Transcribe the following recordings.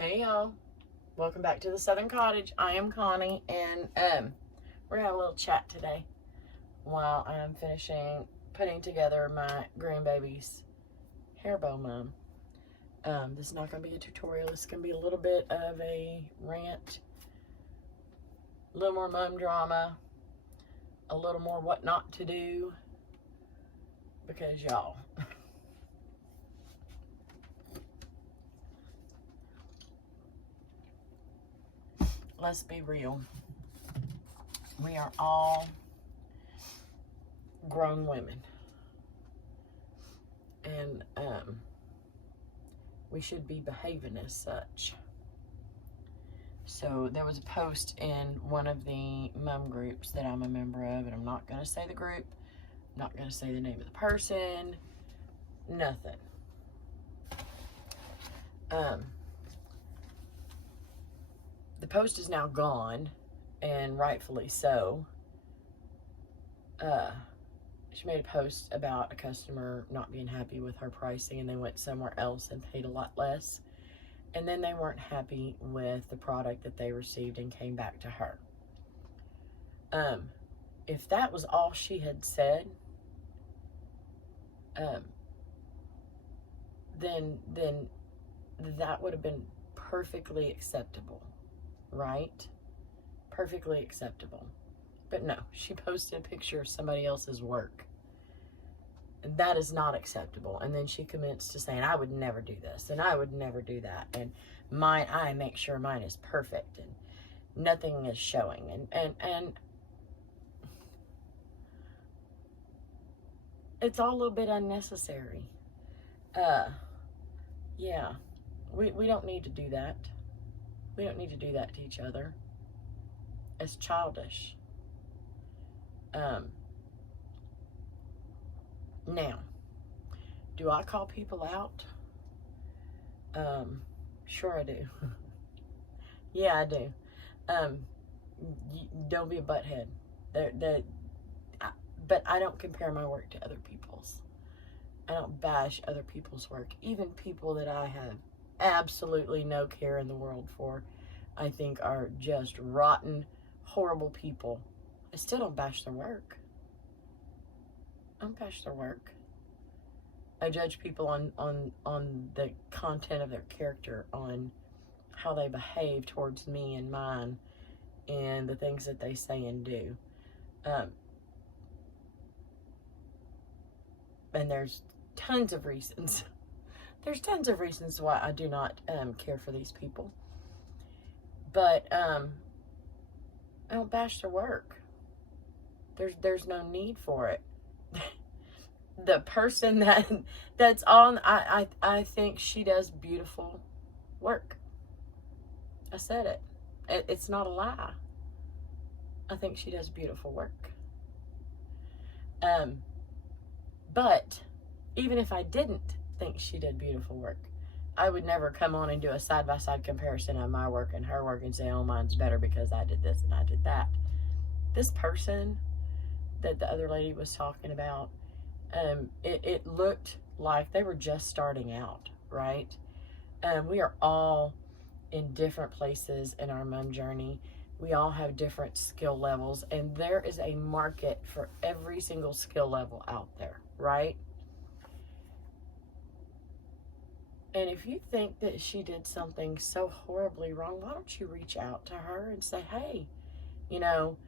Hey y'all, welcome back to the Southern Cottage. I am Connie, and we're gonna have a little chat today while I'm finishing putting together my grandbaby's hair bow mum. This is not gonna be a tutorial. This is gonna be a little bit of a rant, a little more mum drama, a little more what not to do, because y'all, let's be real. We are all grown women, and we should be behaving as such. So there was a post in one of the mum groups that I'm a member of, and I'm not going to say the group, I'm not going to say the name of the person, nothing. The post is now gone, and rightfully so. She made a post about a customer not being happy with her pricing, and they went somewhere else and paid a lot less. And then they weren't happy with the product that they received and came back to her. If that was all she had said, then that would have been perfectly acceptable, right? Perfectly acceptable. But no, she posted a picture of somebody else's work. That is not acceptable. And then she commenced to saying, I would never do this, and I would never do that, and I make sure mine is perfect, and nothing is showing, and it's all a little bit unnecessary. Yeah, we don't need to do that. We don't need to do that to each other. It's childish. Now, do I call people out? Sure I do. Yeah, I do. Don't be a butthead. But I don't compare my work to other people's. I don't bash other people's work. Even people that I have absolutely no care in the world for, I think are just rotten, horrible people. I still don't bash their work. I don't bash their work. I judge people on the content of their character, on how they behave towards me and mine, and the things that they say and do. And there's tons of reasons. There's tons of reasons why I do not care for these people. But I don't bash their work. There's no need for it. The person that's on, I think she does beautiful work. I said it. It's not a lie. I think she does beautiful work. But even if I didn't think she did beautiful work, I would never come on and do a side-by-side comparison of my work and her work and say, oh, mine's better because I did this and I did that. This person that the other lady was talking about, it looked like they were just starting out, right? We are all in different places in our mom journey. We all have different skill levels, and there is a market for every single skill level out there, right? And if you think that she did something so horribly wrong, why don't you reach out to her and say, hey, you know,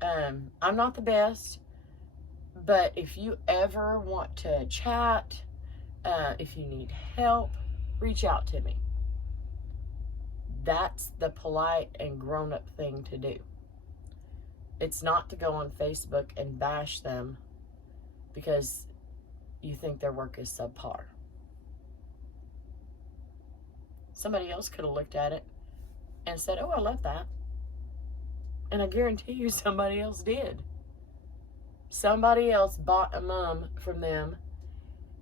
I'm not the best, but if you ever want to chat, if you need help, reach out to me. That's the polite and grown-up thing to do. It's not to go on Facebook and bash them because you think their work is subpar. Somebody else could have looked at it and said, oh, I love that. And I guarantee you somebody else did. Somebody else bought a mum from them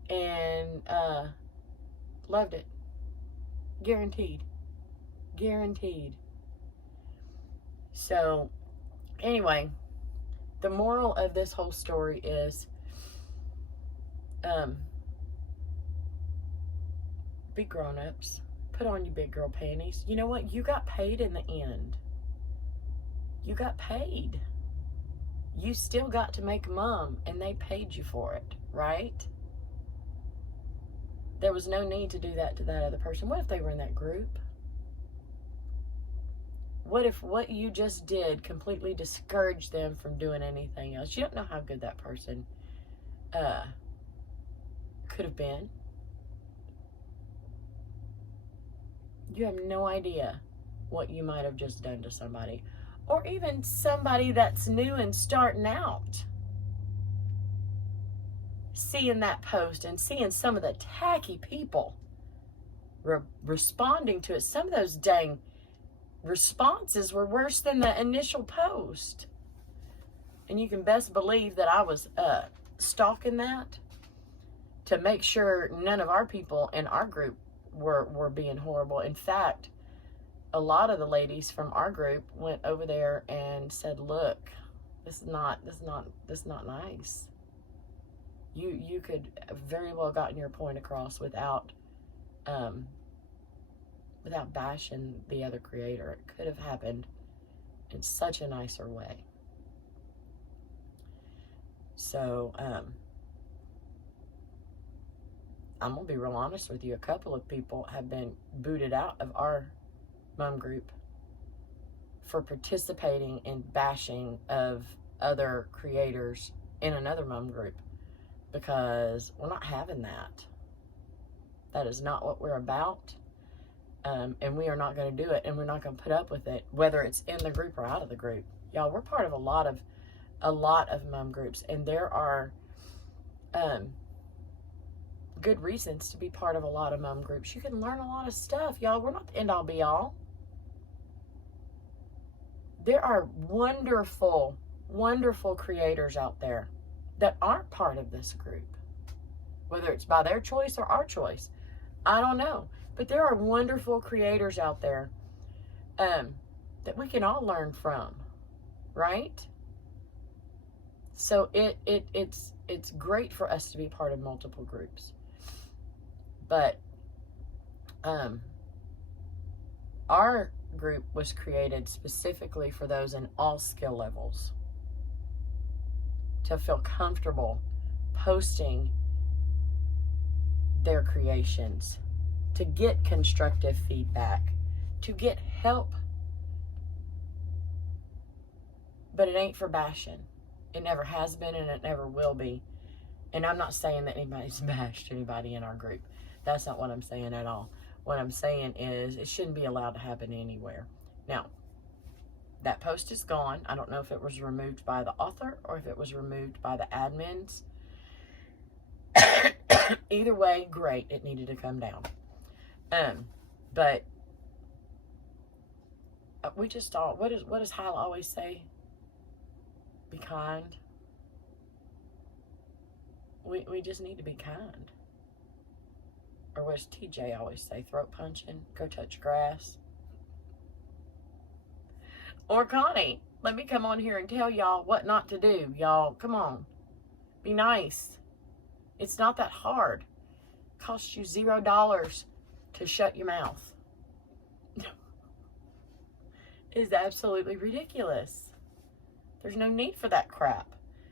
and loved it. Guaranteed. Guaranteed. So, anyway, the moral of this whole story is be grown-ups. Put on your big girl panties. You know what? You got paid in the end. You got paid. You still got to make mom, and they paid you for it, right? There was no need to do that to that other person. What if they were in that group? What if what you just did completely discouraged them from doing anything else? You don't know how good that person could have been. You have no idea what you might have just done to somebody. Or even somebody that's new and starting out. Seeing that post and seeing some of the tacky people responding to it. Some of those dang responses were worse than the initial post. And you can best believe that I was stalking that to make sure none of our people in our group were being horrible. In fact, a lot of the ladies from our group went over there and said, look, this is not nice. You could very well gotten your point across without bashing the other creator. It could have happened in such a nicer way. So, I'm going to be real honest with you. A couple of people have been booted out of our mom group for participating in bashing of other creators in another mom group, because we're not having that. That is not what we're about. And we are not going to do it, and we're not going to put up with it, whether it's in the group or out of the group. Y'all, we're part of a lot of mom groups, and there are good reasons to be part of a lot of mom groups. You can learn a lot of stuff, y'all. We're not the end all be all. There are wonderful, wonderful creators out there that aren't part of this group, whether it's by their choice or our choice. I don't know. But there are wonderful creators out there that we can all learn from, right? So it's great for us to be part of multiple groups. But our group was created specifically for those in all skill levels to feel comfortable posting their creations, to get constructive feedback, to get help. But it ain't for bashing. It never has been, and it never will be. And I'm not saying that anybody's bashed anybody in our group. That's not what I'm saying at all. What I'm saying is it shouldn't be allowed to happen anywhere. Now, that post is gone. I don't know if it was removed by the author or if it was removed by the admins. Either way, great. It needed to come down. But we just thought, what does Hyla always say? Be kind. We just need to be kind. Or what does TJ always say? Throat punching, go touch grass. Or Connie, let me come on here and tell y'all what not to do. Y'all, come on. Be nice. It's not that hard. It costs you $0 to shut your mouth. It is absolutely ridiculous. There's no need for that crap.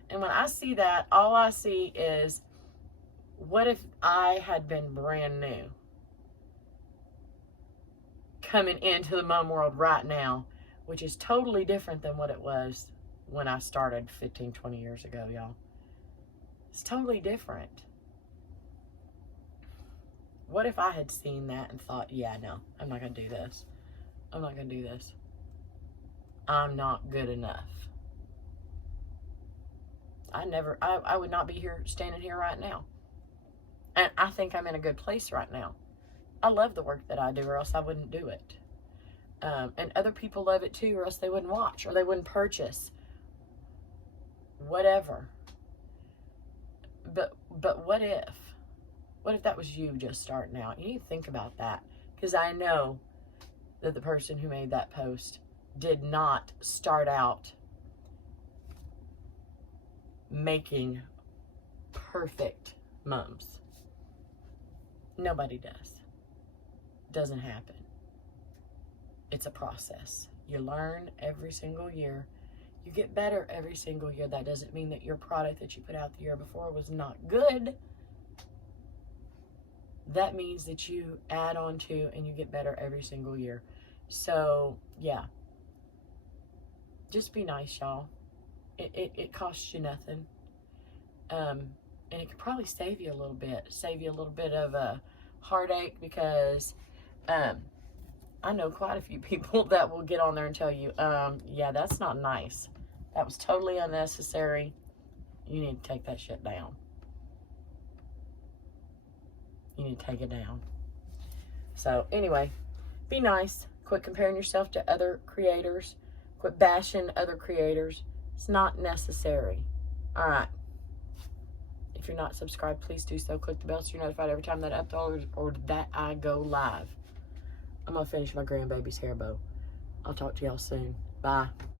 And when I see that, all I see is, what if I had been brand new coming into the mom world right now, which is totally different than what it was when I started 15, 20 years ago, y'all. It's totally different. What if I had seen that and thought, yeah, no, I'm not going to do this. I'm not going to do this. I'm not good enough. I would not be here, standing here right now. And I think I'm in a good place right now. I love the work that I do, or else I wouldn't do it. And other people love it too, or else they wouldn't watch, or they wouldn't purchase. Whatever. But what if? What if that was you just starting out? You need to think about that. Because I know that the person who made that post did not start out making perfect mums. Nobody does. doesn't happen. It's a process. You learn every single year. You get better every single year. That doesn't mean that your product that you put out the year before was not good. That means that you add on to and you get better every single year. So, yeah. Just be nice, y'all. It costs you nothing. And it could probably save you a little bit of a heartache, because I know quite a few people that will get on there and tell you, yeah, that's not nice. That was totally unnecessary. You need to take that shit down. You need to take it down. So anyway, be nice. Quit comparing yourself to other creators. Quit bashing other creators. It's not necessary. All right. If you're not subscribed, please do so. Click the bell so you're notified every time that I upload or that I go live. I'm going to finish my grandbaby's hair bow. I'll talk to y'all soon. Bye.